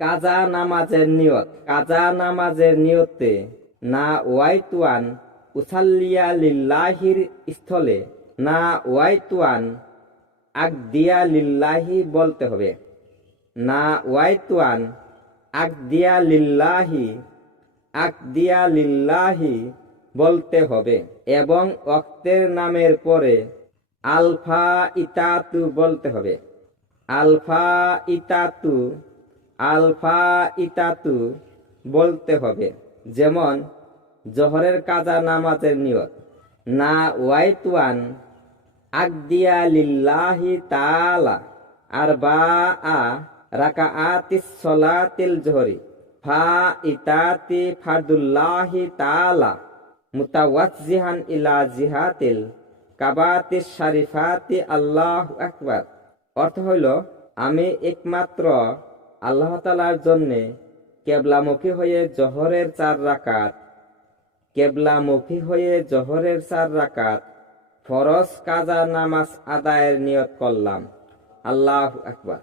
কাজা নামাজের নিয়ত। কাজা নামাজের নিয়তে না ওয়াইতুয়ান উসাল্লিয়া লিল্লাহির স্থলে না ওয়াইতুয়ান আকদিয়া লিল্লাহি বলতে হবে। না ওয়াইতুয়ান আকদিয়া লিল্লাহি আকদিয়া লিল্লাহি বলতে হবে এবং ওয়াক্তের নামের পরে আলফা ইতাতু বলতে হবে। আলফা ইতাতু আলফা ইতাতু বলতে হবে। যেমন জোহরের কাজা নামাজের নিয়ত না ওয়াইতুয়ান আকদিয়া লিল্লাহি তাআলা আরবাআ রাকাআতিস সলাতিল জোহরি ফা ইতাতি ফারদুল্লাহি তাআলা মুতাওয়াজ্জিহান ইলা জিহাতিল কাবাতিস শারিফাতি আল্লাহু আকবার। অর্থ হইল, আমি একমাত্র আল্লাহ তাআলার জন্য কেবলামুখী হয়ে জোহরের 4 রাকাত কেবলামুখী হয়ে জোহরের 4 রাকাত ফরজ কাজা নামাজ আদায়ের নিয়ত করলাম। আল্লাহু আকবার।